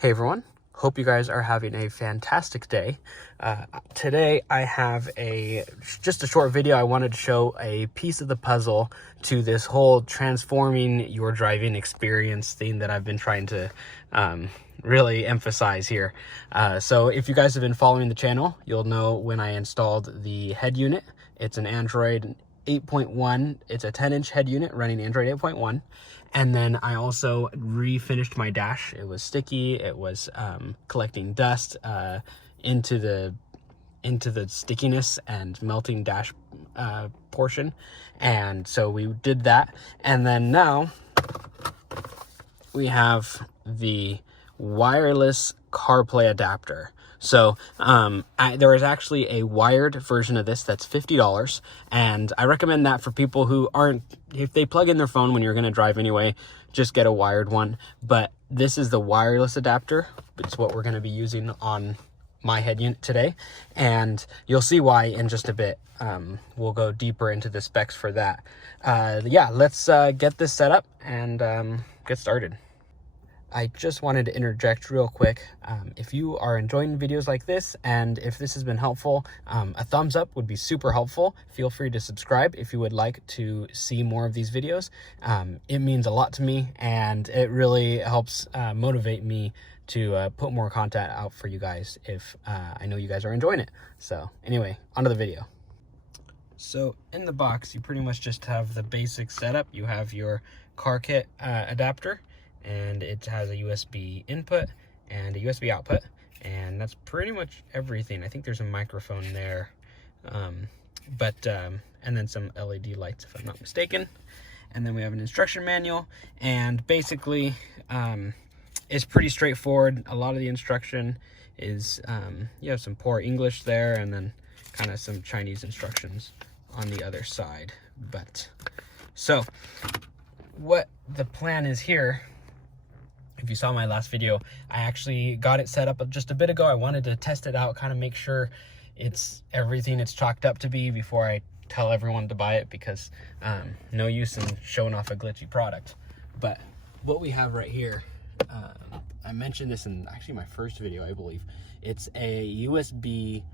Hey everyone, hope you guys are having a fantastic day. Today I have just a short video. I wanted to show a piece of the puzzle to this whole transforming your driving experience thing that I've been trying to really emphasize here. So if you guys have been following the channel, you'll know when I installed the head unit. It's an Android 8.1. It's a 10-inch head unit running Android 8.1. And then I also refinished my dash. It was sticky. It was collecting dust into the stickiness and melting dash portion. And so we did that. And then now we have the wireless CarPlay adapter. So there is actually a wired version of this that's $50, and I recommend that for people who aren't, if they plug in their phone when you're going to drive anyway, just get a wired one. But this is the wireless adapter. It's what we're going to be using on my head unit today, and you'll see why in just a bit. We'll go deeper into the specs for that. Yeah, let's get this set up and get started. I just wanted to interject real quick. If you are enjoying videos like this, and if this has been helpful, a thumbs up would be super helpful. Feel free to subscribe if you would like to see more of these videos. It means a lot to me, and it really helps motivate me to put more content out for you guys if I know you guys are enjoying it. So anyway, onto the video. So in the box, you pretty much just have the basic setup. You have your Carlinkit adapter, and it has a USB input and a USB output, and that's pretty much everything. I think there's a microphone there, and then some LED lights if I'm not mistaken. And then we have an instruction manual, and basically it's pretty straightforward. A lot of the instruction is you have some poor English there, and then kind of some Chinese instructions on the other side. But so what the plan is here, if you saw my last video, I actually got it set up just a bit ago. I wanted to test it out, kind of make sure it's everything it's chalked up to be before I tell everyone to buy it, because no use in showing off a glitchy product. But what we have right here, I mentioned this in actually my first video, I believe. It's a USB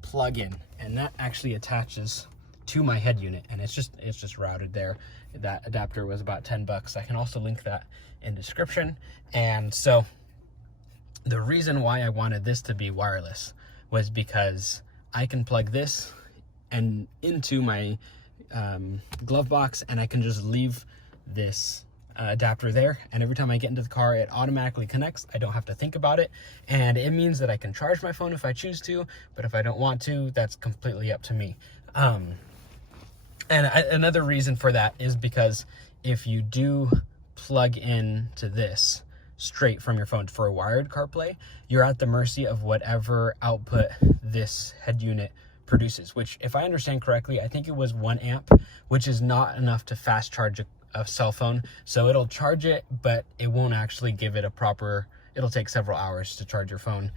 plug-in, and that actually attaches to my head unit, and it's just routed there. That adapter was about $10. I can also link that in description. And so the reason why I wanted this to be wireless was because I can plug this and into my glove box, and I can just leave this adapter there, and every time I get into the car it automatically connects. I don't have to think about it, and it means that I can charge my phone if I choose to, but if I don't want to, that's completely up to me. Another reason for that is because if you do plug in to this straight from your phone for a wired CarPlay, you're at the mercy of whatever output this head unit produces, which, if I understand correctly, I think it was 1 amp, which is not enough to fast charge a cell phone. So it'll charge it, but it won't actually give it a proper, it'll take several hours to charge your phone.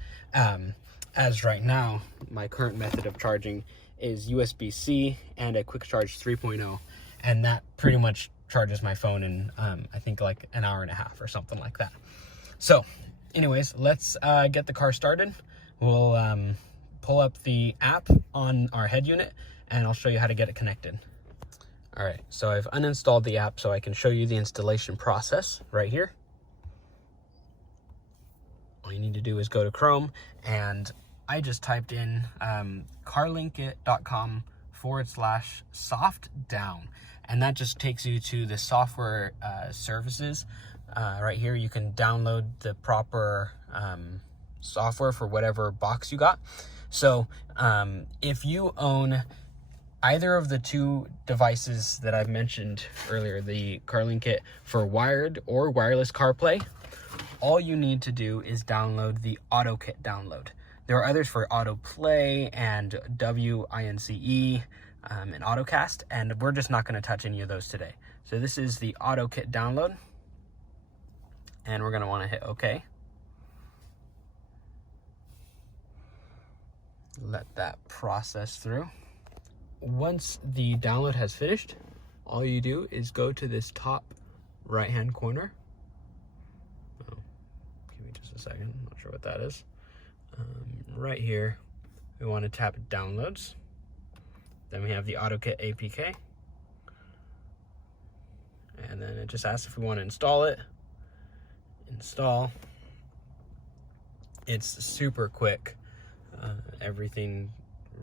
As right now, my current method of charging is USB-C and a quick charge 3.0, and that pretty much charges my phone in I think like an hour and a half or something like that. So anyways, let's get the car started. We'll pull up the app on our head unit, and I'll show you how to get it connected. All right, so I've uninstalled the app so I can show you the installation process right here. All you need to do is go to Chrome, and I just typed in carlinkit.com/softdown, and that just takes you to the software services. Right here, you can download the proper software for whatever box you got. So if you own either of the two devices that I've mentioned earlier, the Carlinkit for wired or wireless CarPlay, all you need to do is download the AutoKit download. There are others for AutoPlay and WINCE and AutoCast, and we're just not going to touch any of those today. So this is the AutoKit download, and we're going to want to hit OK. Let that process through. Once the download has finished, all you do is go to this top right hand corner. Oh, give me me just a second. I'm not sure what that is. Right here, we want to tap downloads. Then we have the AutoKit APK. And then it just asks if we want to install it. Install. It's super quick. Everything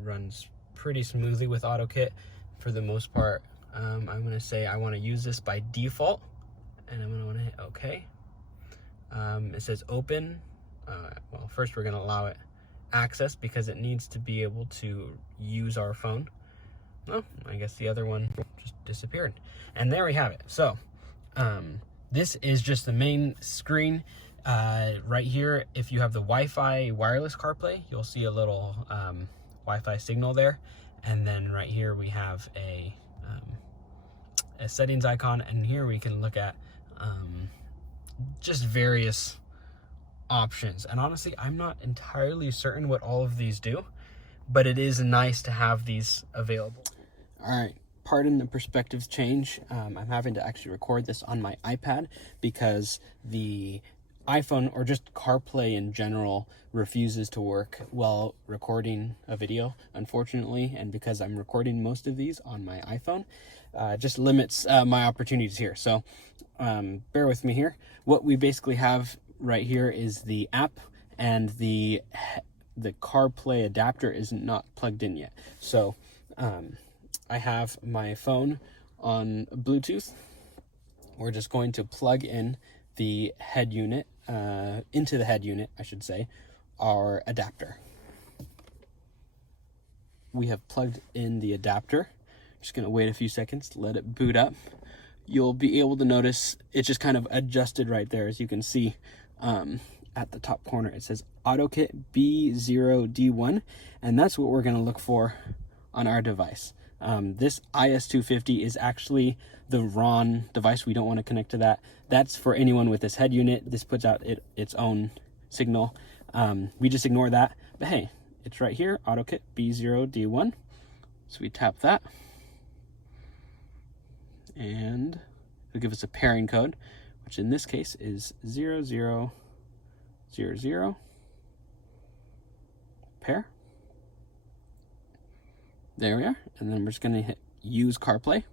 runs pretty smoothly with AutoKit for the most part. I'm going to say I want to use this by default, and I'm going to want to hit OK. It says open. Well, first we're going to allow it access because it needs to be able to use our phone. Oh, I guess the other one just disappeared. And there we have it. So this is just the main screen. Right here, if you have the Wi-Fi wireless CarPlay, you'll see a little Wi-Fi signal there. And then right here we have a settings icon, and here we can look at just various options. And honestly, I'm not entirely certain what all of these do, but it is nice to have these available. All right, pardon the perspective change. I'm having to actually record this on my iPad because the iPhone, or just CarPlay in general, refuses to work while recording a video, unfortunately. And because I'm recording most of these on my iPhone, just limits my opportunities here. So bear with me here. What we basically have right here is the app, and the CarPlay adapter is not plugged in yet. So I have my phone on Bluetooth. We're just going to plug in the head unit, into the head unit, I should say, our adapter. We have plugged in the adapter. Just gonna wait a few seconds to let it boot up. You'll be able to notice it just kind of adjusted right there. As you can see, at the top corner, it says AutoKit B0D1, and that's what we're gonna look for on our device. This is250 is actually the RON device. We don't want to connect to that. That's for anyone with this head unit. This puts out its own signal. We just ignore that. But hey, it's right here, AutoKit B0D1. So we tap that, and it'll give us a pairing code, which in this case is 0000 pair. There we are. And then we're just going to hit use CarPlay.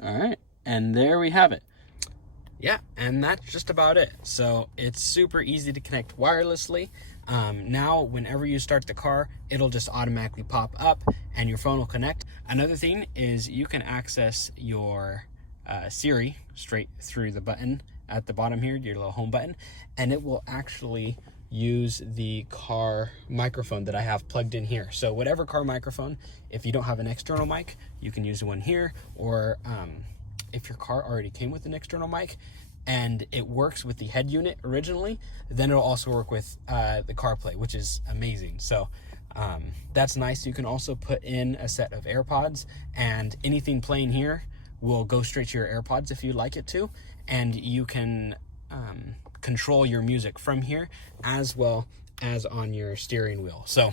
All right, and there we have it. Yeah, and that's just about it. So it's super easy to connect wirelessly. Now, whenever you start the car, it'll just automatically pop up and your phone will connect. Another thing is you can access your Siri straight through the button at the bottom here, your little home button, and it will actually use the car microphone that I have plugged in here. So whatever car microphone, if you don't have an external mic, you can use the one here, or if your car already came with an external mic and it works with the head unit originally, then it'll also work with the CarPlay, which is amazing. So that's nice. You can also put in a set of AirPods, and anything playing here will go straight to your AirPods if you'd like it to, and you can control your music from here as well as on your steering wheel. So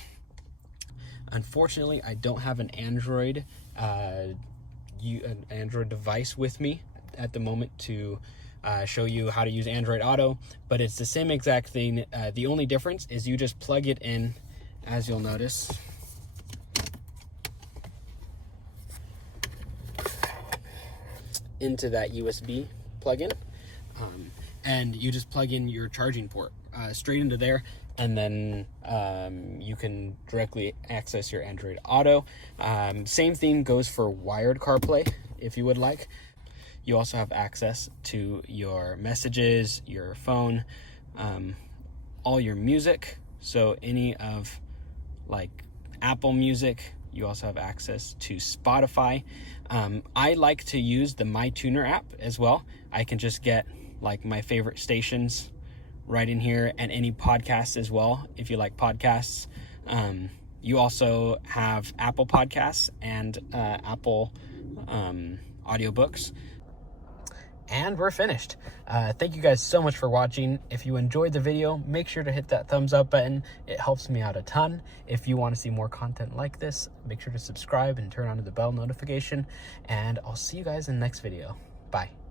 unfortunately, I don't have an Android device with me at the moment to show you how to use Android Auto, but it's the same exact thing. The only difference is you just plug it in, as you'll notice. Into that USB plug-in, and you just plug in your charging port straight into there, and then you can directly access your Android Auto. Same thing goes for wired CarPlay if you would like. You also have access to your messages, your phone, all your music. So any of like Apple Music, you also have access to Spotify. I like to use the My Tuner app as well. I can just get like my favorite stations right in here, and any podcasts as well if you like podcasts. You also have Apple Podcasts and Apple audiobooks. and we're finished. Thank you guys so much for watching. If you enjoyed the video, make sure to hit that thumbs up button. It helps me out a ton. If you want to see more content like this, make sure to subscribe and turn on the bell notification, and I'll see you guys in the next video. Bye.